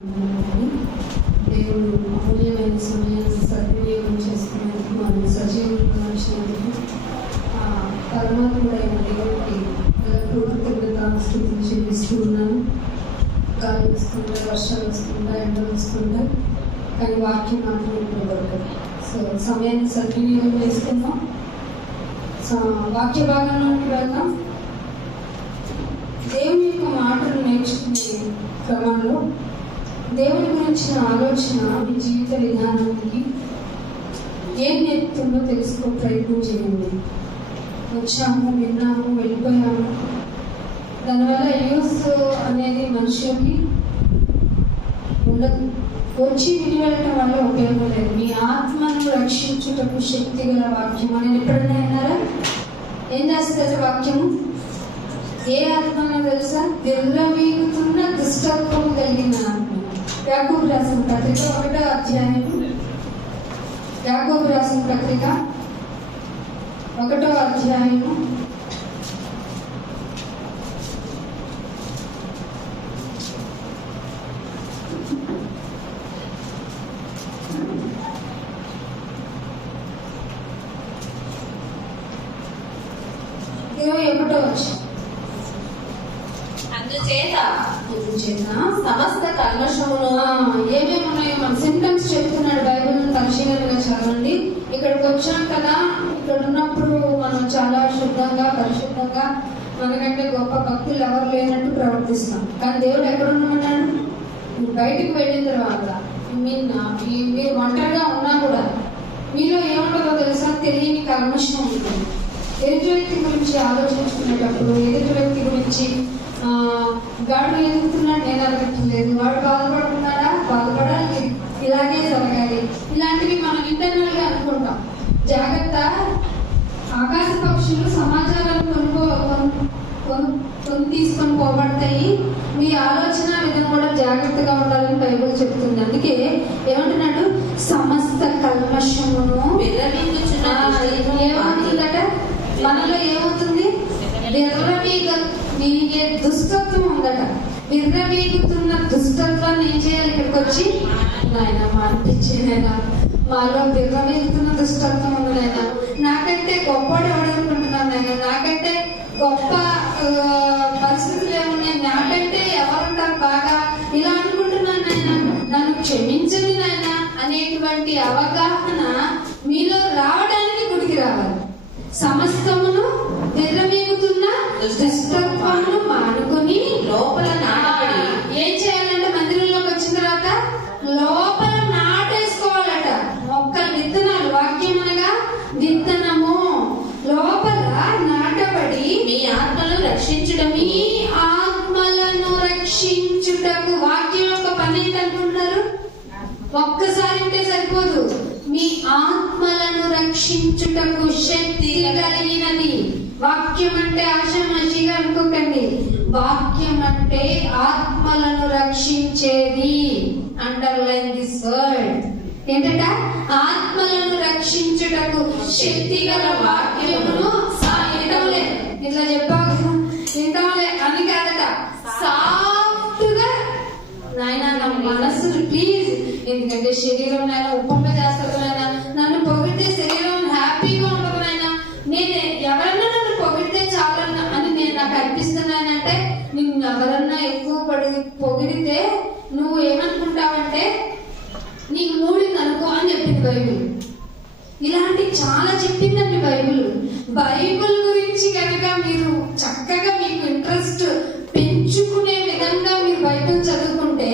దేవుడు అమూల్యమైన సమయాన్ని సద్వినియోగం చేసుకునేందుకు మనం సజీవులుగా వచ్చినందుకు పరమాత్ముడైన దేవుడికి కృతజ్ఞతాస్తుతులు చెల్లిస్తూ ఉన్నాను. గాలి వస్తుందా, వర్షాలు వస్తుందా, ఎండలు వస్తుందా, కానీ వాక్యం మాత్రం ఇవ్వబడదు. సో సమయాన్ని సద్వినియోగం చేసుకుందాం. వాక్య భాగంలోకి వెళ్దాం. దేవుని యొక్క మాటలు నేర్చుకునే క్రమంలో దేవుని గురించిన ఆలోచన మీ జీవిత విధానానికి ఏం నేర్పుతుందో తెలుసుకో ప్రయత్నం చేయండి. వచ్చాము, విన్నాము, వెళ్ళిపోయాము, దానివల్ల యూస్ అనేది మనుషులకి ఉండదు. వచ్చి విని వెళ్ళటం వల్ల ఉపయోగం లేదు. మీ ఆత్మను రక్షించుటకు శక్తి గల వాక్యం అనేది ఎప్పుడైనా విన్నారా? ఏం చేస్తారు వాక్యము? ఏ ఆత్మనో తెలుసా? విర్రవీగుతున్న దుష్టత్వం కలిగిన ఆత్మ. యాకోబు రాసిన పత్రిక 1వ అధ్యాయం, యాకోబు రాసిన పత్రిక 1వ అధ్యాయము 21వ వచనం. అందుచేత సమస్త కల్మషమును ఏమేమి ఉన్నాయో మన సింటమ్స్ చెప్తున్నాడు. బైబిల్ పరిశీలనగా చదవండి. ఇక్కడికి వచ్చాం కదా, ఇక్కడ ఉన్నప్పుడు మనం చాలా శుద్ధంగా పరిశుద్ధంగా మనకంటే గొప్ప భక్తులు ఎవరు లేనట్టు ప్రవర్తిస్తాం. కానీ దేవుడు ఎక్కడ ఉన్నామన్నాడు? బయటికి వెళ్ళిన తర్వాత మీరు ఒంటరిగా ఉన్నా కూడా మీలో ఏముంటుందో తెలుసా? తెలియని కల్మషం ఉంటుంది. ఎదుటి వ్యక్తి గురించి ఆలోచించుకునేటప్పుడు, ఎదుటి వ్యక్తి గురించి వాడు ఎదుగుతున్నాడు, నేను అడగట్లేదు, వాడు బాధపడుతున్నాడా, బాధపడాలి, ఇలాగే జరగాలి, ఇలాంటివి మనం ఇంటర్నల్ గా అనుకుంటాం. జాగ్రత్త. ఆకాశ పక్షులు సమాచారాన్ని కొని తీసుకొని పోబడతాయి. మీ ఆలోచన విధంగా కూడా జాగ్రత్తగా ఉండాలని బైబిల్ చెప్తుంది. అందుకే ఏమంటున్నాడు? సమస్త కల్మషమును ఏమవుతుందట? మనలో ఏమవుతుంది? విర్రవీగే దుష్టత్వం ఉందట. విర్రవీగుతున్న దుష్టత్వాన్ని ఏం చేయాలి? ఇక్కడికి వచ్చి నాయన అనిపించేదైనా మాలో విర్రవీగుతున్న దుష్టత్వం ఉంది నాయన, నాకంటే గొప్పవాడు ఎవడనుకుంటున్నాను నాయన, నాకంటే గొప్ప పరిస్థితులు ఏమున్నాయి, నాకంటే ఎవరుంటారు బాగా, ఇలా అనుకుంటున్నాను నాయన, నన్ను క్షమించండి నాయన అనేటువంటి అవగాహన మీలో రావడానికి గుడికి రావాలి. సమస్తమును విర్రవీగుతున్న దుష్టత్వమును మానుకొని లోపల నాటబడి ఏం చేయాలంటే మందిరంలోకి వచ్చిన తర్వాత లోపల నాటేసుకోవాలట. మొక్కలు, విత్తనాలు, వాక్యం అనగా విత్తనము లోపల నాటబడి మీ ఆత్మను రక్షించడం. మీ ఆత్మలను రక్షించుటకు వాక్యం యొక్క పని ఏంటనుకుంటున్నారు? ఒక్కసారి ఉంటే సరిపోదు. మీ ఆత్మలను రక్షించుటకు శక్తి కలిగినది. వాక్యం అంటే ఆషామాషిగా అనుకోకండి. వాక్యం అంటే ఆత్మలను రక్షించేది. Underline this word. ఏంటంట? ఆత్మలను రక్షించుటకు శక్తి గల వాక్యమును వింటంలే, ఇట్లా చెప్పావు వింటంలే అని కాదట. సాఫ్ట్గా నాయన నా మనస్సును ప్లీజ్, ఎందుకంటే శరీరం నాయన ఉప్పంగా చేస్తుంది నాయన, నన్ను పొగిడితే శరీరం హ్యాపీగా ఉండదు నాయన, నేను ఎవరన్నా నన్ను పొగిడితే చాలన్నా అని నేను నాకు అనిపిస్తున్నానంటే, నిన్ను ఎవరన్నా ఎక్కువ పొగిడితే నువ్వు ఏమనుకుంటావంటే నీకు మూడింది అనుకో అని చెప్పింది బైబిల్. ఇలాంటి చాలా చెప్పిందండి బైబిల్. బైబిల్ గురించి కనుక మీరు చక్కగా మీకు ఇంట్రెస్ట్ పెంచుకునే విధంగా మీరు బైబిల్ చదువుకుంటే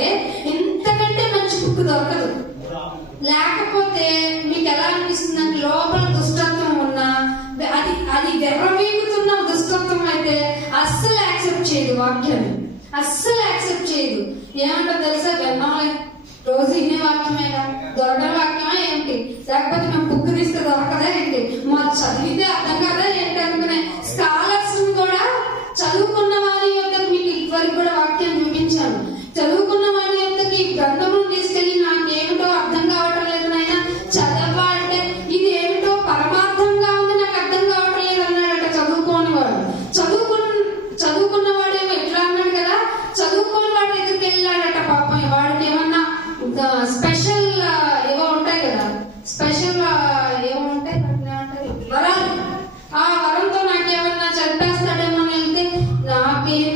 ఇంతకంటే మంచి బుక్ దొరకదు. లేకపోతే మీకు ఎలా అనిపిస్తుందంటే లోపల దుష్టత్వం ఉన్నా అది విర్రవీగుతున్న దుష్టత్వం అయితే అస్సలు యాక్సెప్ట్ చేయదు. వాక్యాన్ని అస్సలు యాక్సెప్ట్ చేయదు. ఏమంటో తెలుసా? విన్నాలే, రోజు ఇనే వాక్యమేనా, దొరకని వాక్యమా ఏంటి, లేకపోతే మేము బుక్ తీస్తే దొరకదా ఏంటి, మా చదివితే అర్థం కదా ఏంటి అనుకునే స్కాలర్స్ కూడా, చదువుకున్న వారి యొక్క మీకు ఇవరికి కూడా వాక్యం చూపించాను. చదువుకున్న వారి యొక్క ఈ గ్రంథమును తీసుకెళ్లి నాకేమిటో అర్థం కావటం లేదు నాయన, చదవా అంటే ఇది ఏమిటో పరమార్థంగా ఉంది, నాకు అర్థం కావటం లేదు అన్నాడట చదువుకోని వాడు. చదువుకున్నవాడేమో ఎట్లా అన్నాడు కదా, చదువుకోని వాడి దగ్గరికి వెళ్ళాడట. పాపం వాడికి ఏమో స్పెషల్ ఏవో ఉంటాయి కదా, స్పెషల్ ఏవో ఉంటాయి వరాలు. ఆ వరంతో నాకేమన్నా చంపేస్తాడేమో వెళ్తే నాకేం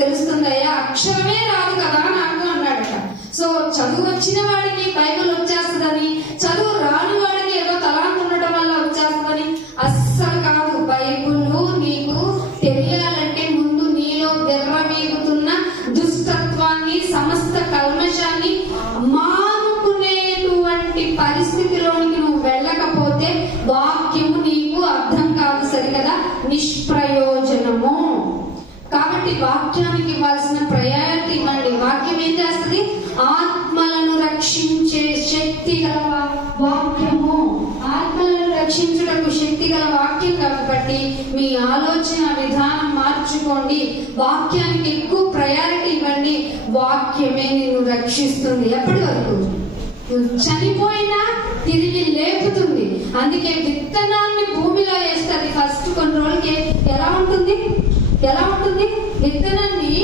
తెలుస్తుందయ్యా, అక్షరమే రాదు కదా నాకు అన్నాడట. సో చదువు వచ్చిన వాడికి బైబిల్ వచ్చేస్తుందని, చదువు రాని వాడికి ఏదో తలాంత ఉండటం వల్ల వచ్చేస్తుందని అస్సలు కాదు. బైబిల్ నీకు తెలియాలంటే ముందు నీలో విర్రవీగుతున్న దుష్టత్వాన్ని, సమస్త కల్మషాన్ని మానుకునేటువంటి పరిస్థితిలోనికి నువ్వు వెళ్ళకపోతే వాక్యము నీకు అర్థం కాదు, సరికదా, నిష్ప్రయోజనము. కాబట్టి వాక్యానికి ఇవ్వాల్సిన ప్రయారిటీ ఇవ్వండి. వాక్యం ఏం చేస్తుంది? ఆత్మలను రక్షించే శక్తి గల వాక్యము. ఆత్మలను రక్షించుటకు శక్తి గల వాక్యం కాబట్టి మీ ఆలోచన విధానం మార్చుకోండి. వాక్యానికి ఎక్కువ ప్రయారిటీ ఇవ్వండి. వాక్యమే నిన్ను రక్షిస్తుంది. ఎప్పటి వరకు? చనిపోయినా తిరిగి లేపుతుంది. అందుకే విత్తనాన్ని భూమిలో వేస్తుంది. ఫస్ట్ కొన్ని రోజులకి ఎలా ఉంటుంది? విత్తనాన్ని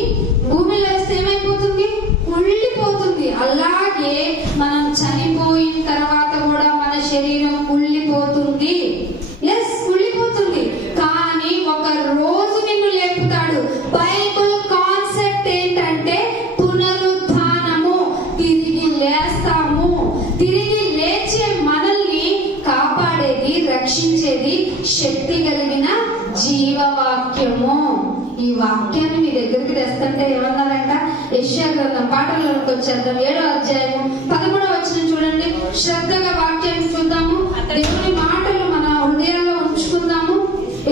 భూమిలో వేస్తే ఏమైపోతుంది? కుళ్ళిపోతుంది. అలాగే మనం చనిపోయిన తర్వాత కూడా మన శరీరం కుళ్ళిపోతుంది. కుళ్ళిపోతుంది. కానీ ఒక రోజు నిన్ను లేపుతాడు. బైబిల్ కాన్సెప్ట్ ఏంటంటే పునరుత్థానము. తిరిగి లేస్తాము. తిరిగి లేచే మనల్ని కాపాడేది, రక్షించేది శక్తి కలిగిన జీవవాక్యము. ఈ వాక్యాన్ని మీ దగ్గరికి తెస్తుంటే ఏమన్నారంట? యెషయా గ్రంథం పాఠంలోకి వచ్చేద్దాం. 7వ అధ్యాయము 13వ వచనం చూడండి. శ్రద్ధగా వాక్యాన్ని చూద్దాము. దేవుని మాటలు మన హృదయాల్లో ఉంచుకుందాము.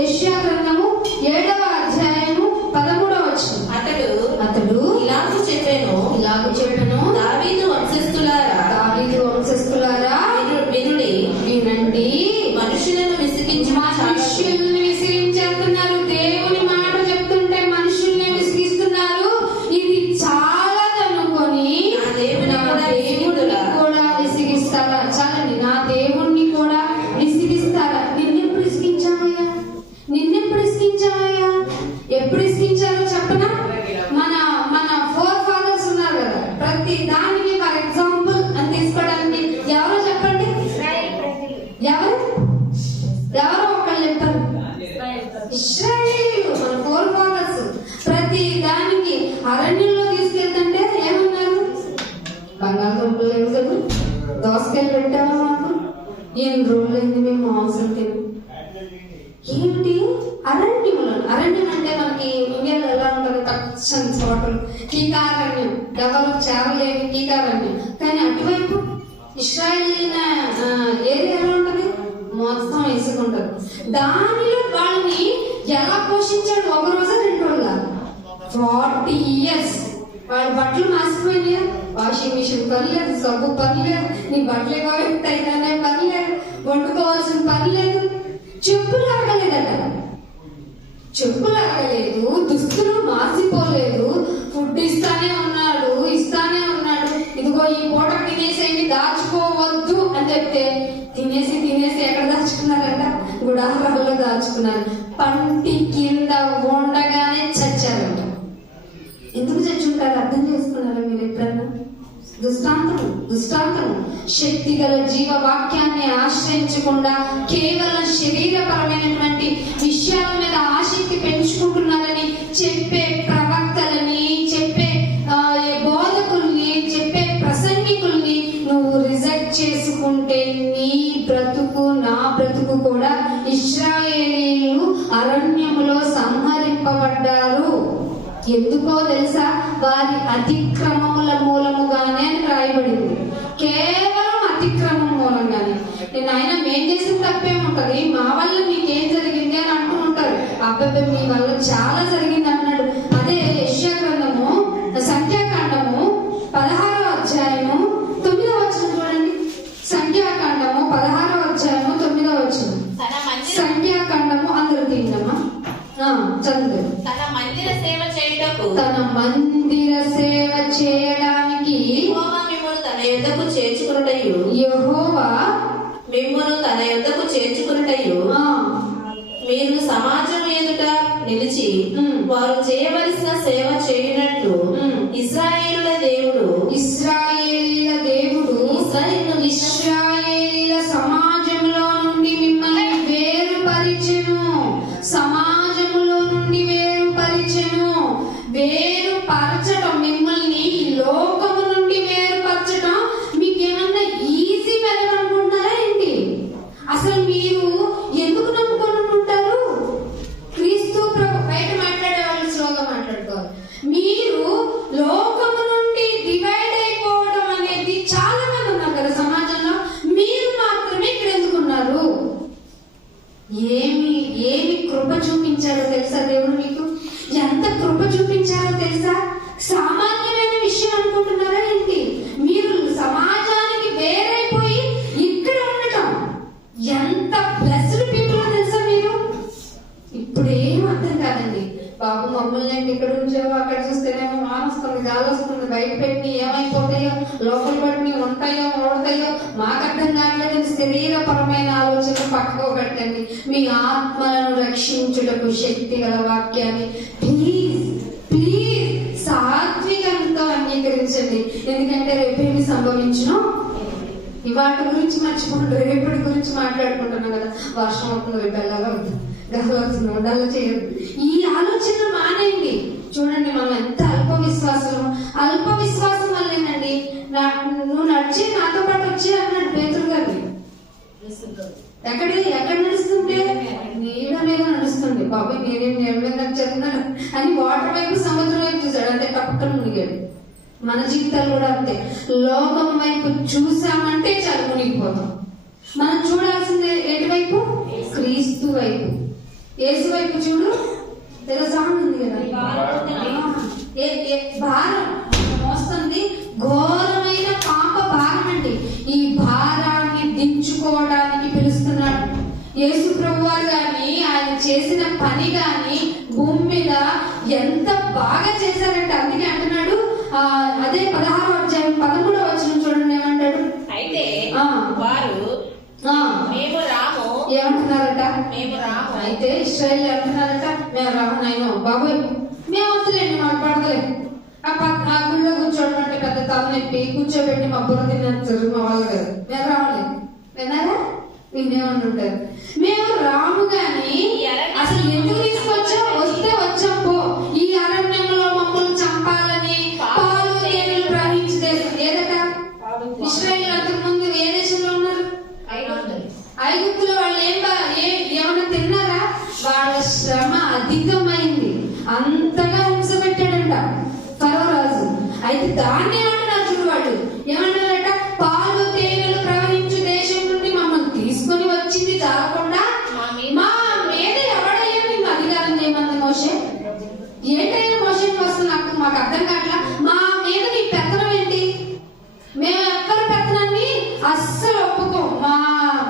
యెషయా గ్రంథము 7వ అధ్యాయము 13వ వచనం. అతడు ఇలాగు చెప్పెను, దావీదు వంశస్థులారా వినండి. మనుషులను విసిగించేస్తున్నారు. దేవుని మాట చెప్తుంటే మనుషుల్ని విసిగిస్తున్నారు. ఇది చాలదనుకొని నా దేవుడిని కూడా విసిగిస్తారా? చాలండి, నా దేవుణ్ణి కూడా విసిగిస్తారా? నిన్నెప్పుడు విసిగించామయ్యా? ఎప్పుడు విసిగించారో చెప్పనా? మన ఫోర్ ఫాదర్స్ ఉన్నారు కదా, ప్రతి దానికి ఫర్ ఎగ్జాంపుల్ అని తీసుకోవడానికి ఎవరో చెప్పండి. ఎవరో ఒకళ్ళు చెప్పారు. ఇశ్రాయేలీయులు, మన ఫోర్ ఫాదర్స్. ప్రతి దానికి అరణ్యంలో తీసుకెళ్తుంటే ఏమన్నారు? బంగాళదుంపలు లేవు కదా, దోసకాయలు పెట్టావా మాకు? ఎన్ని రోజులైంది మేము మాంసం తిని. ఏంటి అరణ్యం అంటే మనకి ఇండియాలో ఎలా ఉంటుంది? పచ్చని చోటలు, కీకారణ్యం, ఎవరు చేరలేని కీకారణ్యం. కానీ అటువైపు ఇశ్రాయేల్ ఏరియా ఎలా ఉంటుంది? మొత్తం వేసుకుంటారు. దానిలో వాళ్ళని ఎలా పోషించాడు? ఒక రోజు 2 రోజుల 40 years. వాళ్ళ బట్టలు మాసిపోయినాయా? వాషింగ్ మిషన్ పనిలేదు, సబ్బు పనిలేదు, నీ బట్టలు అయితేనే పనిలేదు, వండుకోవాల్సిన పని లేదు. చెప్పులు అరగలేదు, దుస్తులు మాసిపోలేదు, ఫుడ్ ఇస్తానే ఉన్నాడు. ఇదిగో ఈ పూట తినేసేయండి, దాచుకోవద్దు అని చెప్తే తినేసి ఎక్కడ దాచుకున్నారంట? గుడారాల్లో దాచుకున్నారు. పంటి కింద ఉండగానే చచ్చారంట. ఎందుకు చచ్చుంటారు? అర్థం చేసుకున్నారా మీరు ఎప్పుడన్నా? దుష్టాంతము. శక్తి గల జీవ వాక్యాన్ని ఆశ్రయించకుండా కేవలం శరీరపరమైనటువంటి విషయాల మీద ఆసక్తి పెంచుకుంటున్నారని చెప్పే ప్రవక్తలని, చెప్పే బోధకుల్ని, చెప్పే ప్రసంగికుల్ని నువ్వు రిజెక్ట్ చేసుకుంటే నీ బ్రతుకు, నా బ్రతుకు కూడా ఇశ్రాయేలీయులు అరణ్యములో సంహరింపబడ్డారు. ఎందుకో తెలుసా? వారి అతిక్రమముల మూలముగానే అని రాయబడింది. కేవలం అతిక్రమం మూలంగానే. ఆయన మేం చేసిన తప్పేముంటది, మా వల్ల మీకేం జరిగింది అని అంటూ ఉంటారు. అబ్బాయి మీ వల్ల చాలా జరిగింది అన్నాడు. అదే యెషయా గ్రంథము సంఖ్యాకాండము 16వ అధ్యాయము 9వ వచనం చూడండి. సంఖ్యాకాండము 16వ అధ్యాయము 9వ వచనం. సంఖ్యాకాండము అందరూ తిందమ్మా చదువు. తన మందిర సేవ చేయడానికి యెహోవా మిమ్మును తన యొద్దకు చేర్చుకొనుటయు మీరు సమాజం ఎదుట నిలిచి వారు చేయవలసిన సేవ చేయునట్లు ఇశ్రాయేలుల లోపల పడిని ఉంటాయో ఓడతాయో మాకు అర్థం కావట్లేదు. శరీరపరమైన ఆలోచనలు పక్కకు పెట్టండి. మీ ఆత్మలను రక్షించుటకు శక్తి గల వాక్యాన్ని ప్లీజ్ ప్లీజ్ సాత్వికంతో అంగీకరించండి. ఎందుకంటే రేపేమి సంభవించును ఇవాటి గురించి మర్చిపోండి, రేపటి గురించి మాట్లాడుకుంటున్నాం కదా. వర్షం అవుతుంది, రేపు ఎలాగా గర్వవుతుంది, ఉండాలో చేయదు. ఈ ఆలోచన మానేయండి. చూడండి మనం ఎంత అల్ప విశ్వాసం వల్లేనండి నువ్వు నడిచి నాతో పాటు వచ్చి అన్నాడు పేతురు గారిని. ఎక్కడ నడుస్తుంటే నీళ్ళ మీద నడుస్తుంది. బాబాయ్ నేనేం నీళ్ళ మీద నడుచున్నాను అని వాటర్ వైపు సముద్రం వైపు చూశాడు, అంతే పక్కన మునిగాడు. మన జీవితాలు కూడా అంతే. లోకం వైపు చూసామంటే చాలు మునిగిపోతాం. మనం చూడాల్సిందే ఎటువైపు? క్రీస్తు వైపు, యేసు వైపు చూడు. సాంగ్ ఉంది కదా, భారం మోస్తుంది, ఘోరమైన పాప భారం అండి. ఈ భారాన్ని దించుకోవడానికి పిలుస్తున్నాడు యేసు ప్రభువారు. గాని ఆయన చేసిన పని గాని భూమి మీద ఎంత బాగా చేశారంటే అందుకే అంటున్నాడు. అదే 16వ అధ్యాయం 13వ వచనం చూడండి ఏమంటాడు. అయితే వారు మేము రాము ఏమంటున్నారట? మేము రాము. అయితే ఇశ్రాయేలు అంటున్నారట, మేము రాము నాయన బాబోయ్ మేము వద్దులేండి, మాకు పడతలే. ఆ గుళ్ళో కూర్చోవడం అంటే పెద్ద తలనొప్పి, కూర్చోబెట్టి మా బుర్ర తిన్నారు మా వాళ్ళు కదా, మేము రావలేదు. విన్నారా? వినేమంటుంటారు మేము రాము. గాని అసలు ఎందుకు తీసుకొచ్చా? వస్తే వచ్చాం పో. ఈ అరణ్యంలో మమ్మల్ని చంపాలని పాలు తేనెలు ప్రవహించి దేశం ఏదట? ఇశ్రాయేలు అంతకు ముందు ఏ దేశంలో ఉన్నారు? ఐగుప్తులో. వాళ్ళు ఏమన్నా తిన్నారా? వాళ్ళ శ్రమ అధికమైంది, అంతగా హింస పెట్టాడంట ఫరో రాజు. అయితే దాన్ని ఏమంటున్నారు చూడు, వాళ్ళు ఏమంటారట? పాలు తేనెలు ప్రవహించు దేశం నుండి మమ్మల్ని తీసుకొని వచ్చింది చాలకుండా మా మీద ఎవడయ్యా మేము అధికారం చేయమంది మోషే? ఏంటైనా మోషేకి వస్తుంది మాకు అర్థం కావట్లా. మా మీద నీ పెత్తనం ఏంటి? మేము ఎక్కడి పెత్తనాన్ని అస్సలు ఒప్పుకోం.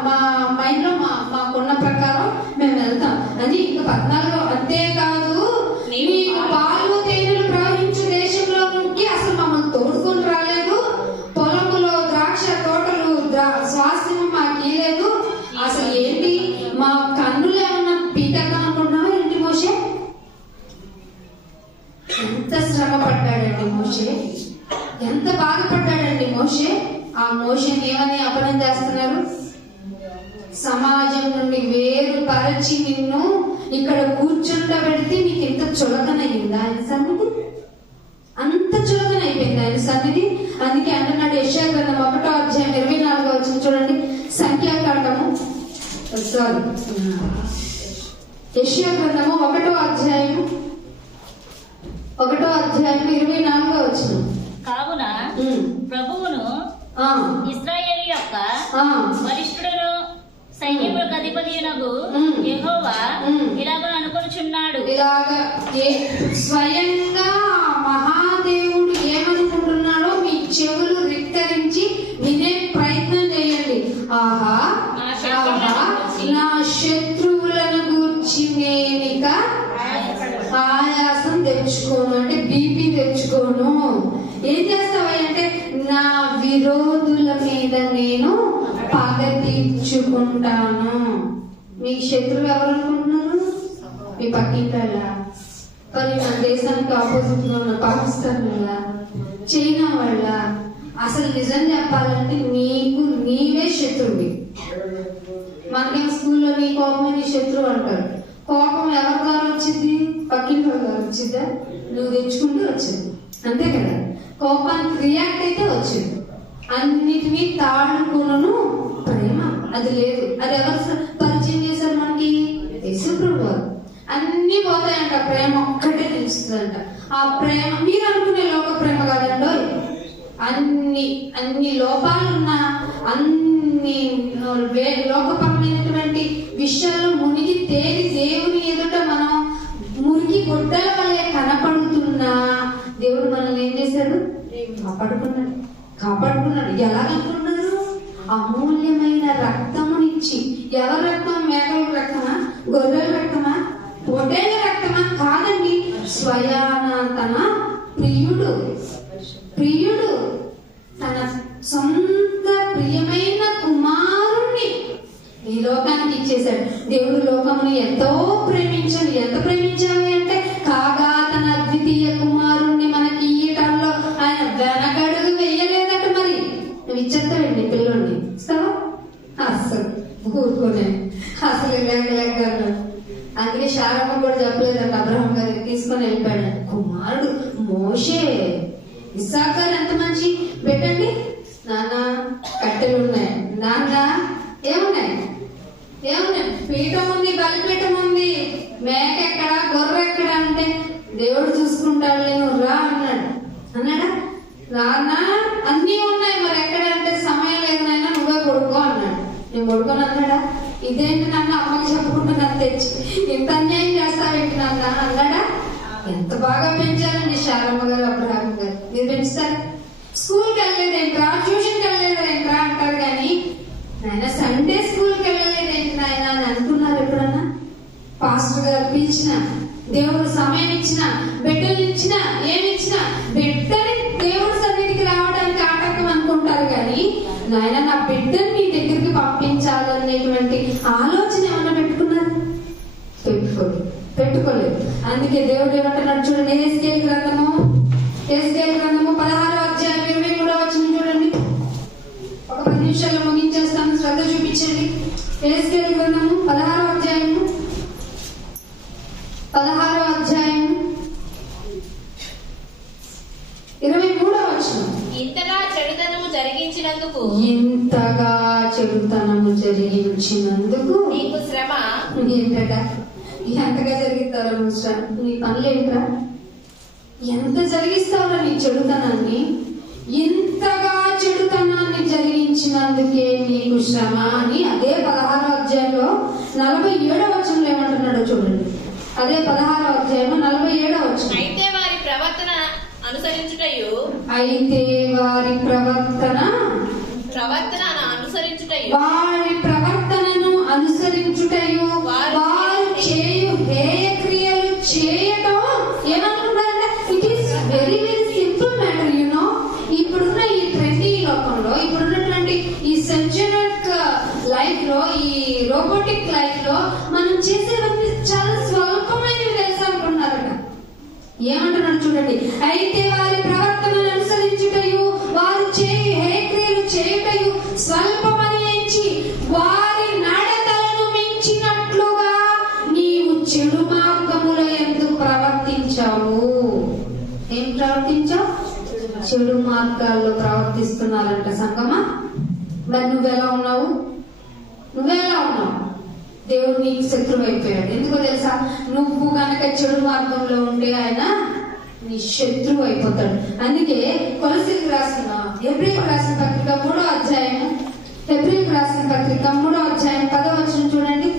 మా మైండ్ లో మాకున్న ప్రకారం మేము వెళ్తాం అని. ఇంకా 14 అంతేకాదు, నీకు పాలు తేనెలు ప్రవహించే దేశంలోకి అసలు మమ్మల్ని తోడుకొని రాలేదు. పొలములో ద్రాక్ష తోటలు స్వాస్థ్యం మాకు ఇలేదు. అసలు ఏంటి మా కన్నులు ఏమన్నా పీకద్దాం అనుకుంటున్నావా ఏంటి? మోషే ఎంత శ్రమ పడ్డాడండి మోషే, ఎంత బాధపడ్డాడండి మోషే. ఆ మోషేని ఏమని అపనం చేస్తున్నారు? సమాజం నుండి వేరుపరచి నిన్ను ఇక్కడ కూర్చుండబెడితే నీకు ఎంత చులకనయ్యిందా ఆయన సన్నిధి? అంత చులకనైపోయింది ఆయన సన్నిధి. అందుకే అంటున్నాడు యెషయా గ్రంథం 1వ అధ్యాయం 24వ వచనం చూడండి. సంఖ్యాకాండము యెషయా గ్రంథము 1వ అధ్యాయం 24వ వచనం. కావున ప్రభువును ఇశ్రాయేలు యొక్క వరిష్ఠుడును సైన్యములకు అధిపతియునగు యెహోవా ఇలాగ అనుకొనుచున్నాడు. ఇలాగా స్వయంగా మహాదేవుడు ఏమనుకుంటున్నాడో మీ చెవులు రిక్కరించి వినే ప్రయత్నం చేయండి. ఆహా నా శత్రువులను గూర్చి నేనిక ఆయాసం తెచ్చుకోను, అంటే బీపీ తెచ్చుకోను. ఏం చేస్తావంటే నా విరోధుల మీద నేను పగ తీర్చుకుంటాను. మీ శత్రువు ఎవరు అనుకుంటున్నారు? మీ పక్కింటాళ్ళ, మరి మన దేశానికి ఆపోజిట్ గా ఉన్న పాకిస్తాన్ వల్ల, చైనా వల్ల. అసలు నిజం చెప్పాలంటే నీకు నీవే శత్రువి. మనకేం స్కూల్లో నీ కోపమే నీ శత్రువు అంటారు. కోపం ఎవరి ద్వారా వచ్చింది? పక్కింటి వాళ్ళ ద్వారా వచ్చిందా? నువ్వు తెచ్చుకుంటూ వచ్చింది, అంతే కదా. కోపానికి రియాక్ట్ అయితే వచ్చింది. అన్నిటినీ తాడుకును ప్రేమ అది లేదు. అది ఎవరు పరిచయం చేశారు మనకి? యేసు ప్రభువు. అన్ని పోతాయంట, ప్రేమ ఒక్కటే తెలుస్తుందంట. ఆ ప్రేమ మీరు అనుకునే లోక ప్రేమ కాదండో. అన్ని లోపాలున్నా, అన్ని లోకపరమైనటువంటి విషయాల్లో మునిగి తేలి దేవుని ఎదుట మనం మురికి గుడ్డల వల్లే కనపడుతున్నా దేవుడు మనల్ని ఏం చేశాడు? కాపాడుకున్నాడు. ఎలాగనుకున్నారు? అమూల్యమైన రక్తమునిచ్చి. ఎవరి రక్తం? మేకల రక్తమా? గొర్రెల రక్తమా? పొటేల రక్తమా? కాదండి, స్వయాన తన ప్రియుడు సొంత ప్రియమైన కుమారుణ్ణి ఈ లోకానికి ఇచ్చేశాడు. దేవుడు లోకమును ఎంతో ప్రేమించాడు. ఎంత ప్రేమించాలి అంటే కాగా తన అద్వితీయ కుమారుణ్ణి మనకి ఇయ్యటంలో ఆయన వెనకడుగు వెయ్యలేదట. మరి నువ్వు ఇచ్చేస్తావండి పిల్లోడిని ఇస్తావా? అస్సలు ఊరుకోనే, అసలు లేక అందుకే శారమ్మ కూడా చెప్పలేదంట. అబ్రహం గారికి తీసుకొని వెళ్ళిపోయాడు. కుమారుడు మోషే, ఇస్సాకారు ఎంత మంచి పెట్టండి. నాన్న కట్టెలు ఉన్నాయి, నాన్న ఏమున్నాయి పీఠం ఉంది, బలిపీఠం ఉంది, మేక ఎక్కడ గొర్రె ఎక్కడ అంటే దేవుడు చూసుకుంటాడు, నువ్వు రా అన్నాడా? రానా అన్నీ ఉన్నాయి, మరి ఎక్కడ అంటే సమయం లేదు నాయన, నువ్వే పడుకో అన్నాడు. నేను పడుకోను అన్నాడా? ఇదేంటి నాన్న అమ్మకి చెప్పకుండా నన్ను తెచ్చి ఇంత అన్యాయం చేస్తావేంటి నాన్న అన్నాడా? ఎంత బాగా పెంచారండి శారమ్మ గారు, అబ్రహాం గారు. మీరు పెంచుతారు. స్కూల్కి వెళ్ళలేదేంట్రా, ట్యూషన్కి వెళ్ళలేదేంట్రా అంటారు కానీ నాయన సండే స్కూల్కి వెళ్ళలేదేంటి నాయన అని అనుకున్నారు ఎప్పుడన్నా? పాస్టర్ గారు పిలిచిన, దేవుడు సమయం ఇచ్చిన, బిడ్డలు ఇచ్చిన, ఏమిచ్చినా బిడ్డని దేవుడి సన్నిధికి రావడానికి ఆటంకం అనుకుంటారు కానీ నాయన నా బిడ్డని నీ దగ్గరికి పంపించాలనేటువంటి ఆలోచన ఏమన్నా పెట్టుకున్నారు? పెట్టుకోలేదు. అందుకే దేవుడు ఏమంటున్నాడు చూడండి, ఎహెజ్కేలు గ్రంథము 16వ అధ్యాయం 23వ వచనం చూడండి. ఒక 10 నిమిషాల్లో ముగించేస్తాను, శ్రద్ధ చూపించండి. ఎహెజ్కేలు గ్రంథము 16వ అధ్యాయము 23వ వచనం. ఇంతగా చెడుతనము జరిగించినందుకు నీకు శ్రమ. ఏంటట? ఎంతగా జరిగిస్తారా శ్రమ? నీ పనులు ఏంట్రా? ఎంత జరిగిస్తావురా నీ చెడుతనాన్ని? ఇంతగా చెడుతనాన్ని జరిగించినందుకే నీకు శ్రమ అని అదే 16వ అధ్యాయంలో 47వ వచనంలో ఏమంటున్నాడో చూడండి. అదే 16వ అధ్యాయంలో 47వ వచనం. అయితే వారి ప్రవర్తనను అనుసరించుటయు వారు చేయు హేయ క్రియలు చేయటం ఏమనుకుంటారంటే it is very very simple matter. You know ఇప్పుడున్న ఈ ట్రెండీ లోకంలో, ఇప్పుడున్నటువంటి ఈ సెంచురిక్ లైఫ్ లో, ఈ రోబోటిక్ లైఫ్ లో మనం చేసేవన్నీ చాలా స్వల్పమైనవి తెలుసు అనుకుంటున్నారట. ఏమంటున్నాడు చూడండి, అయితే వారి ప్రవర్తనను అనుసరించుటయు వారు చేయు హేక్రియలు చేయుటయు స్వల్పమని ఎంచి వారి నడతలను మించినట్లుగా నీవు చెడు మార్గముల యందు ప్రవర్తించావు. ఏం ప్రవర్తించావు? చెడు మార్గాల్లో ప్రవర్తిస్తున్నారంట సంగమా. మరి నువ్వెలా ఉన్నావు? దేవుడు నీకు శత్రువు అయిపోయాడు. ఎందుకో తెలుసా? నువ్వు గనక చెడు మార్గంలో ఉంటే ఆయన నీ శత్రువు అయిపోతాడు. అందుకే కొలసీలకు రాసిన హెబ్రీయులకు రాసిన పత్రిక 3వ అధ్యాయం 10వ వచనం చూడండి.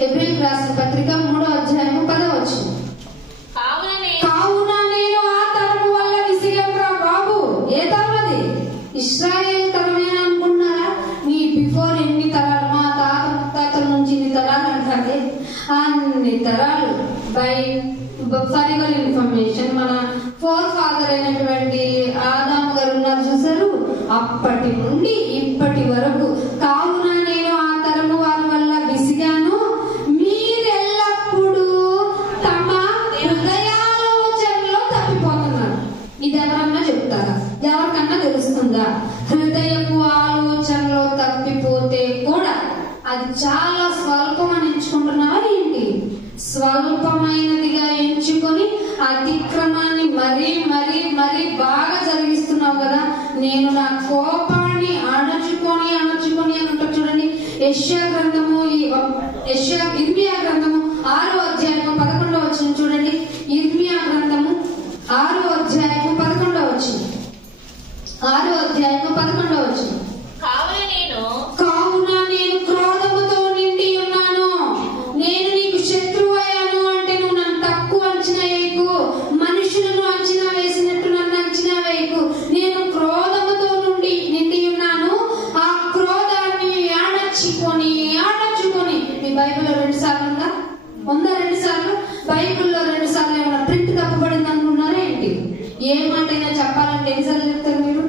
హెబ్రీయులకు రాసిన పత్రిక 3వ అధ్యాయం 10వ వచనం. కావున నేను ఆ తరము వల్ల విసిగంరా బాబు. ఏ తరం అది? ఇశ్రాయేల్ తరమేనా అనుకున్నారా? నీ బిఫోర్ ఎన్ని తరాలు, మా తాతల నుంచి ఇన్ని తరాలు అంటారే, అన్ని తరాలు. బై ఫర్ యువర్ ఇన్ఫర్మేషన్, మన ఫోర్ ఫాదర్ అయినటువంటి ఆదాము గారు ఉన్నారు చూసారు, అప్పటి నుండి ఇప్పటి వరకు. కావున నేను ఆ తరము వారి వల్ల విసిగాను, మీరెల్లప్పుడూ తమ హృదయాలోచనలో తప్పిపోతున్నారు. ఇది ఎవరన్నా చెప్తారా? ఎవరికన్నా తెలుస్తుందా? హృదయపు ఆలోచనలో తప్పిపోతే కూడా అది చాలా స్వల్పం అని ఎంచుకుంటున్నావా ఏంటి? స్వల్పమైనదిగా ఎంచుకొని అతిక్రమాన్ని మరీ మరీ మరీ బాగా జరిగిస్తున్నావు కదా. నేను నా కోపాన్ని అణచుకొని అని ఉంటుంది చూడండి. ఇర్మియా గ్రంథము 6వ అధ్యాయము 11వ వచనం చూడండి. ఇర్మియా గ్రంథము 6వ అధ్యాయము 11వ వచనం. 6వ అధ్యాయము 11వ వచనం. కావున నేను క్రోధముతో నిండి ఉన్నాను, నేను నీకు శత్రువు అయ్యాను. అంటే నువ్వు నన్ను తక్కువ అంచనా వేయకు, మనుషులను అంచనా వేసినట్టు నన్ను అంచనా వేయకు. నేను క్రోధముతో నిండి ఉన్నాను. ఆ క్రోధాన్ని అణచుకొని మీ బైబిల్లో 2 సార్లు ఉందా? 2 సార్లు బైబిల్లో 2 సార్లు ఏమన్నా ప్రింట్ తప్పబడింది అనుకున్నారా ఏంటి? ఏ మాట అయినా చెప్పాలంటే ఎన్నిసార్లు చెప్తారు మీరు?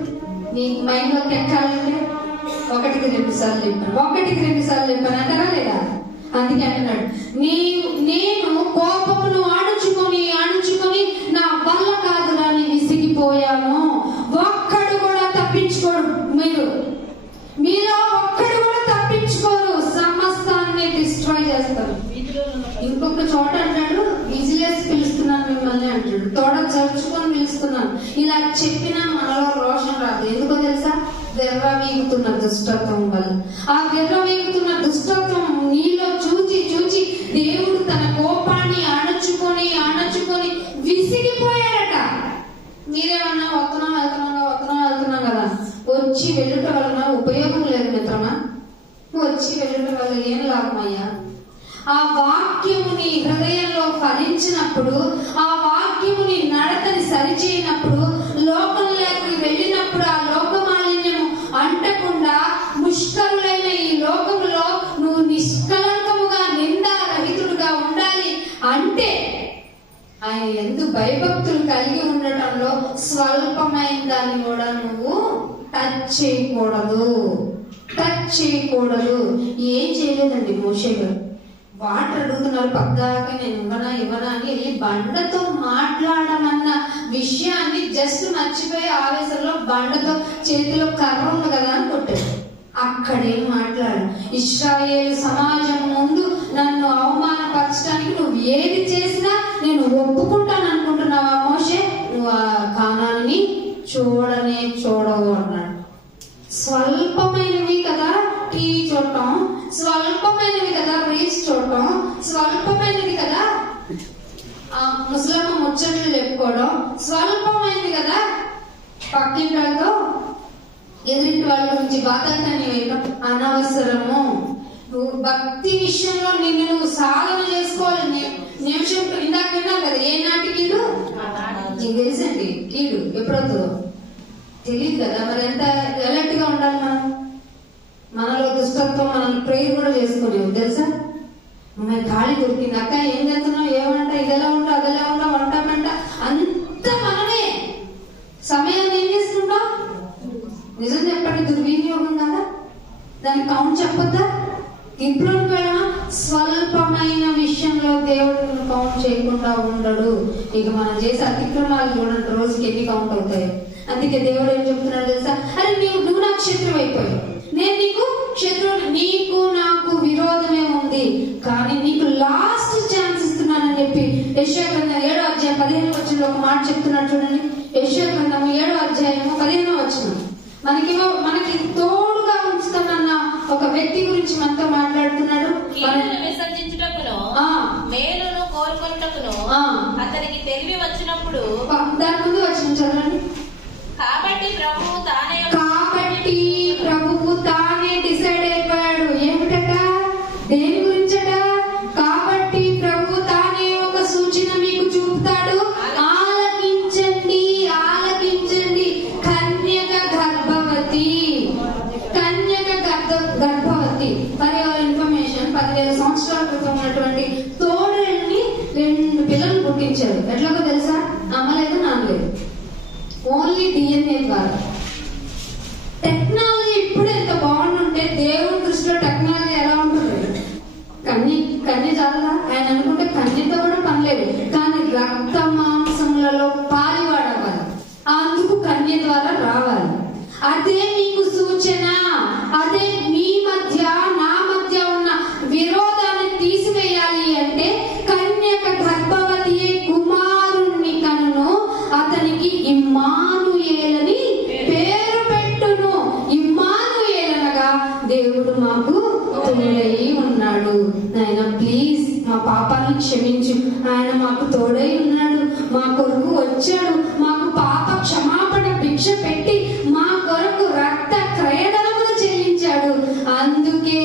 మైండ్లోకి ఎక్కాలంటే 1కి 2 సార్లు చెప్పాను, 1కి 2 సార్లు చెప్పాను అంటారా లేదా? అందుకే అంటున్నాడు, నేను కోపమును అణుచుకొని నా వల్ల కాదురా అని విసిగిపోయాను. ఒక్కడు కూడా తప్పించుకోడు. మీలో ఒక్కడు కూడా తప్పించుకోరు. సమస్తాన్ని డిస్ట్రాయ్ చేస్తారు. ఇంకొక చోట అంటాడు, విజిలేసి పిలుస్తున్నాను మిమ్మల్ని అంటాడు, తోడ చరుచుకొని పిలుస్తున్నాను. ఇలా చెప్పినా మనలో రోషం రాదు. ఎందుకో తెలుసా? విర్రవీగుతున్న దుష్టత్వం వల్ల. ఆ విర్రవీగుతున్న దుష్టత్వం నీలో చూచి దేవుడు తన కోపాన్ని అణచుకొని విసిగిపోయాడట. మీరేమన్నా వస్తున్నాం కదా, వచ్చి వెళ్ళుట వలన ఉపయోగం లేదు మిత్రమా. వచ్చి వెళ్ళుట వల్ల ఏం లాభమయ్యా? ఆ వాక్యముని హృదయంలో ఫలించినప్పుడు, ఆ వాక్యముని నడతని సరిచేయనప్పుడు, లోకంలోకి వెళ్ళినప్పుడు ఆ లోకమాలిన్యము అంటకుండా ముష్కరులైన ఈ లోకములో నువ్వు నిష్కలంకముగా నిందారహితుడుగా ఉండాలి అంటే ఆయన యందు భయభక్తులు కలిగి ఉండటంలో స్వల్పమైన దాన్ని కూడా నువ్వు టచ్ చేయకూడదు. ఏం చేయలేదండి మోషే గారు. వాటర్ అడుగుతున్నారు పద్దాకా, నేను ఇవ్వనా అని వెళ్ళి బండతో మాట్లాడమన్న విషయాన్ని జస్ట్ మర్చిపోయి ఆవేశంలో బండతో చేతిలో కర్ర ఉంది కదా అని కొట్టాడు. అక్కడేం మాట్లాడు. ఇశ్రాయేలు సమాజం ముందు నన్ను అవమానపరచడానికి నువ్వు ఏది చేసినా నేను ఒప్పుకుంటాను అనుకుంటున్నావా మోషే? నువ్వు ఆ కానాన్ని చూడవు అన్నాడు. స్వల్పమైనవి కదా టీ చూడటం, స్వల్పమైనవి కదా రీల్స్ చూడటం, స్వల్పమైనవి కదా ముసలమ్మ ముచ్చట్లు చెప్పుకోవడం, స్వల్పమైనవి కదా పక్కింటి వాళ్ళతో ఎదురింటి వాళ్ళ గురించి బాధకని వేయటం అనవసరము. నువ్వు భక్తి విషయంలో నువ్వు సాధన చేసుకోవాలి. నిమిషం ఇందాక విన్నావు కదా, ఏ నాటి కీడు నీకు తెలుసండి. కీడు ఎప్పుడవుతుందో తెలియదు కదా. మరి ఎంత అలర్ట్ గా ఉండాలి మనలో దుష్టత్వం. మనం ప్రేయర్ కూడా చేసుకునేవి తెలుసా. అమ్మాయి ఖాళీ దొరికింది, అక్క ఏం చేస్తున్నావు, ఏమంట, ఇదెలా ఉంటా అదెలా ఉంటా, వంటమంట, అంత మనమే. సమయాన్ని ఏం చేసుకుంటాం? నిజం చెప్పండి, దుర్వినియోగం కదా. దానికి కౌంట్ చెప్పొద్దా? ఇంట్లో స్వల్పమైన విషయంలో దేవుడు కౌంట్ చేయకుండా ఉండడు. ఇక మనం చేసే అతిక్రమాలు చూడండి రోజుకి ఎన్ని కౌంట్ అవుతాయి. అందుకే దేవుడు ఏం చెప్తున్నాడు తెలుసా? అరే నువ్వు నాకు శత్రువు అయిపోయావు, నేను నీకు శత్రువు, నీకు నాకు విరోధమే ఉంది, కానీ నీకు లాస్ట్ ఛాన్స్ ఇస్తున్నానని చెప్పి యెషయా గ్రంథం 7వ అధ్యాయం 15వ వచనంలో ఒక మాట చెప్తున్నాడు చూడండి. యెషయా గ్రంథం 7వ అధ్యాయము 15వ వచనం. మనకి తోడుగా ఉంచుతానన్న ఒక వ్యక్తి గురించి మనతో మాట్లాడుతున్నాడు. విసర్జించుటకును మేలును కోరుకొనుటకును అతనికి తెలివి వచ్చినప్పుడు, దాని ముందు వచ్చిన చదవండి. కాబట్టి ప్రభువు తానే డిసైడ్ అయిపోయాడు. ఏమిటట? దేని గురించట? కాబట్టి ప్రభువు తానే ఒక సూచన మీకు చూపుతాడు. ఆలకించండి. కన్యక గర్భవతి. మరి ఇన్ఫర్మేషన్ 10,000 సంవత్సరాల క్రితం ఉన్నటువంటి తోడేళ్ళని 2 పిల్లలు పుట్టించారు. ఎట్లాగో తెలుసా? అమ్మలేదు, నాన్నలేదు, ఓన్లీ DNA ద్వారా. టెక్నాలజీ ఇప్పుడు ఎంత బాగుంటుంటే దేవుడి దృష్టిలో టెక్నాలజీ ఎలా ఉంటుంది? కన్య చాలదా? ఆయన అనుకుంటే కన్యతో కూడా పనిలేదు, కానీ రక్త మాంసములలో పాలివాడవ్వాలి, అందుకు కన్య ద్వారా రావాలి. అదే మీకు సూచన. అదే మీ మధ్య నా మధ్య ఉన్న విరోధాన్ని తీసివేయాలి అంటే కన్యక గర్భవతి కుమారుణ్ణి కనును, అతనికి ఇమ్మానుయేలని పేరు పెట్టును. ఇమ్మానుయేలనగా దేవుడు మాకు తోడై ఉన్నాడు. నాయన ప్లీజ్ మా పాపాలను క్షమించు. ఆయన మాకు తోడై ఉన్నాడు, మా కొరకు వచ్చాడు, మాకు పాప క్షమాపణ భిక్ష పెట్టి మా కొరకు రక్త క్రయధనములు చెల్లించాడు. అందుకే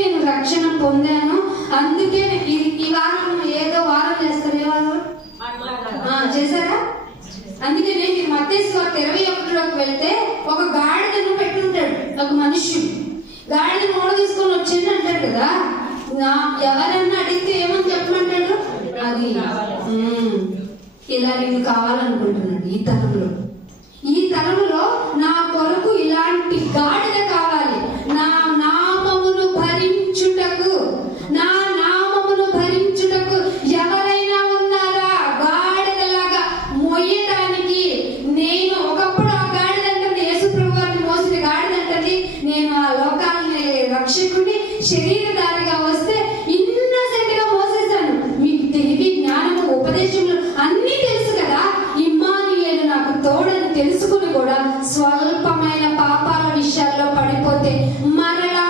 నేను రక్షణ పొందాను. అందుకే ఈ వారం ఏదో వారం చేస్తారు. ఏ వారం చేశారా? అందుకే మీరు మత్తయి సువార్త 21లోకి వెళ్తే ఒక గాడిదను పెట్టుంటాడు ఒక మనుష్యుడు. గాడిద మూడ తీసుకొని వచ్చింది అంటాడు కదా. ఎవరన్నా అడిగితే ఏమని చెప్పమంటాడు? అది ఇలా నేను కావాలనుకుంటున్నాడు. ఈ తరంలో నా కొరకు కూడా స్వల్పమైన పాపాల విషయాల్లో పడిపోతే మరలా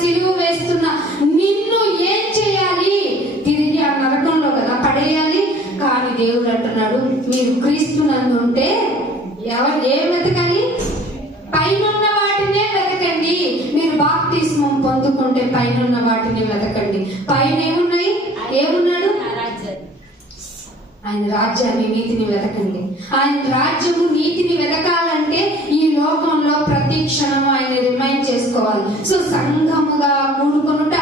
సిలువ వేస్తున్న నిన్ను ఏం చేయాలి? తిరిగి ఆ నరకంలో కదా పడేయాలి. కానీ దేవుడు అంటున్నాడు, మీరు క్రీస్తు నందు ఉంటే ఏం వెతకాలి? పైనున్న వాటినే వెతకండి. మీరు బాప్తిస్మం పొందుకుంటే పైనున్న వాటిని వెతకండి. పైన ఏమున్నాడు? ఆయన రాజ్యాన్ని, నీతిని వెతకండి. ఆయన రాజ్యము, నీతిని వెతకాలంటే ఈ లోకంలో ప్రతి క్షణము ఆయన రిమైండ్ చేసుకోవాలి. సో సంఘముగా కూడుకొనుట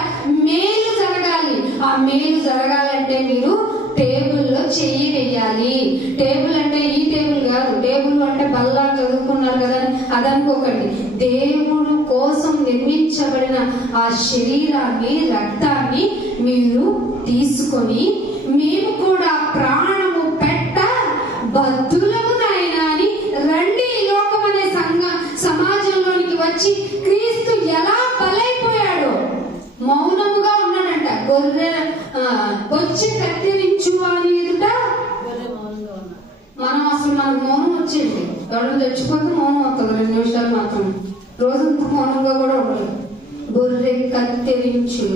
మేలు జరగాలి. ఆ మేలు జరగాలంటే మీరు టేబుల్లో చెయ్యి వేయాలి. టేబుల్ అంటే ఈ టేబుల్ కాదు. టేబుల్ అంటే బల్లా చదువుకున్నారు కదా అదనుకోకండి. దేవుడు కోసం నిర్మించబడిన ఆ శరీరాన్ని, రక్తాన్ని మీరు తీసుకొని, మేము కూడా ప్రాణము పెట్ట బద్దులము నాయన అని రండి. ఈ లోకం అనే సమాజంలోనికి వచ్చి క్రీస్తు ఎలా బలైపోయాడో మౌనముగా ఉన్నాడంట. గొర్రె వచ్చి కత్తిరించు అని ఎదుట మనం అసలు మనకు మౌనం వచ్చేది. ఎవరు తెచ్చిపోతే మౌనం అవుతుంది 2 నిమిషాలు మాత్రం. రోజంతా మౌనంగా కూడా ఉండదు. గొర్రె కత్తిరించు,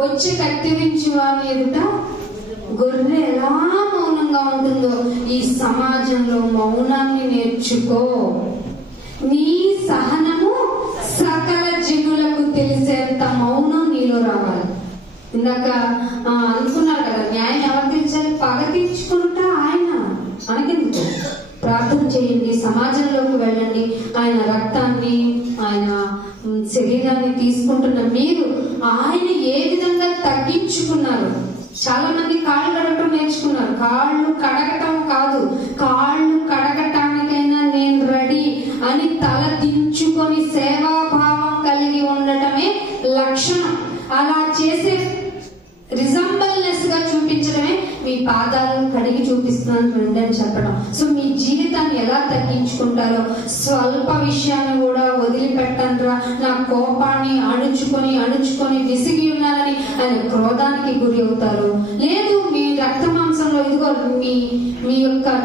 వచ్చి కత్తిరించు అని ఎదుట గొర్రె ఎలా మౌనంగా ఉంటుందో ఈ సమాజంలో మౌనాన్ని నేర్చుకో. నీ సహనము సకల జనులకు తెలిసేంత మౌనం నీలో రావాలి. ఇందాక అనుకున్నారు కదా, న్యాయం ఎవరు తీర్చాలి? పగ తీర్చుకుంటా ఆయన. మనకెందుకు? ప్రార్థన చేయండి, సమాజంలోకి వెళ్ళండి. ఆయన రక్తాన్ని, ఆయన శరీరాన్ని తీసుకుంటున్న మీరు ఆయన ఏ విధంగా తగ్గించుకున్నారు. చాలా మంది కాళ్ళు కడగటం నేర్చుకున్నారు. కాళ్ళు కడగటం కాదు, కాళ్ళు కడగటానికైనా నేను రెడీ అని తల దించుకొని సేవాభావం కలిగి ఉండటమే లక్షణం. అలా చేసే రిజంబల్నెస్ గా చూపించడమే మీ పాదాలను కడిగి చూపిస్తున్నాను రండి అని చెప్పడం. సో మీ జీవితాన్ని ఎలా తగ్గించుకుంటారో, స్వల్ప విషయాన్ని కూడా వదిలిపెట్టండిరా. నా కోపాన్ని అణుచుకొని విసిగి ఉన్నారని ఆయన క్రోధానికి గురి అవుతారు. లేదు, మీ రక్త మాంసంలో ఇదిగో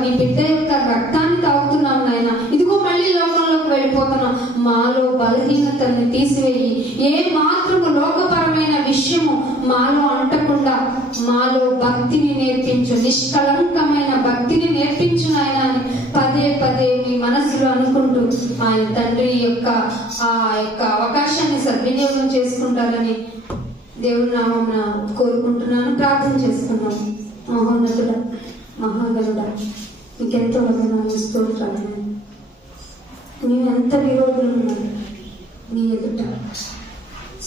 మీ బిడ్డ యొక్క రక్తాన్ని తాగుతున్నాం నాయన, ఇదిగో మళ్ళీ లోకంలోకి వెళ్ళిపోతున్నాం. మాలో బలహీనతల్ని తీసివేయి. ఏ మాత్రము లోకపరమైన విషయము మాలో అంటకుండా మాలో భక్తిని నేర్పించు, నిష్కలంకమైన భక్తిని నేర్పించు నాయన అని పదే మీ మనసులో అనుకుంటూ ఆయన తండ్రి యొక్క అవకాశాన్ని సద్వినియోగం చేసుకుంటారని దేవుని నామమున కోరుకుంటున్నాను. ప్రార్థన చేసుకున్నాను. మహోన్నతుడ, మహాగరుడ, నీకెంతో వందనాలు, స్తోత్రాలు. నేనెంత విరోధులు ఉన్నాను నీ ఎదుట.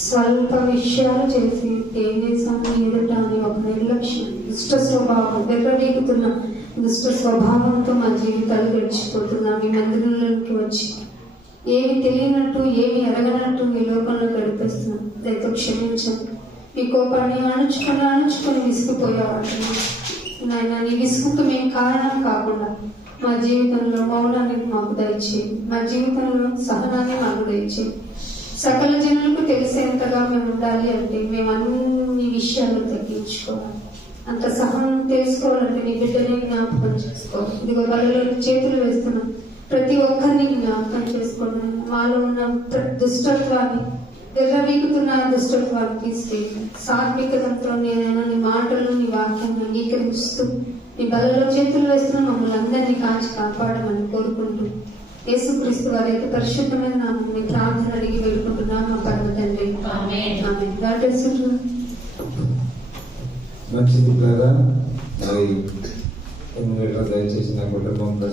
స్వల్ప విషయాలు చేసి ఏం చేశాను ఎదుట అని ఒక నిర్లక్ష్యం, దుష్ట స్వభావం, వెర్రడీగుతున్న దుష్ట స్వభావంతో మా జీవితాలు గడిచిపోతున్నాం. మీ మందిరంలోకి వచ్చి ఏమి తెలియనట్టు, ఏమి ఎరగనట్టు ఈ లోకంలో గడిపేస్తున్నాం. దయతో క్షమించండి. మీ కోపాన్ని అణుచుకొని విసిగిపోయేవాడు నాయన. నీ విసుగుకు మేము కారణం కాకుండా మా జీవితంలో మౌనాన్ని మాకు దయచేయండి. మా జీవితంలో సహనాన్ని మాకు దయచేయండి. సకల జనులకు తెలిసేంతగా మేము ఉండాలి అంటే మేము అన్ని విషయాలు తగ్గించుకోవాలి. అంత సహనం తెలుసుకోవాలంటే నీ బిడ్డని జ్ఞాపకం చేసుకోవాలి. ఇదిగో వాళ్ళలో చేతులు వేస్తున్నాం. ప్రతి ఒక్కరిని జ్ఞాపకం చేసుకోండి. మాలో ఉన్న దుష్టత్వాన్ని, ఎర్రవీకుతున్న దుష్టత్వాన్ని తీసుకెళ్ళి సాత్వికతతో నేనైనా నీ మాటలు, నీ వాక్యాన్ని అంగీకరిస్తూ నీ బలలో చేతులు వేస్తున్న మమ్మల్ని అందరినీ కాచి కాపాడమని కోరుకుంటూ యేసుక్రీస్తు వారి యొక్క పరిశుద్ధమైన నామమున ప్రార్థన అడిగి వేడుకుంటున్నాం మా పరమ తండ్రి. ఆమేన్. మంచిది కదా. మరి దయచేసి నా కుటుంబం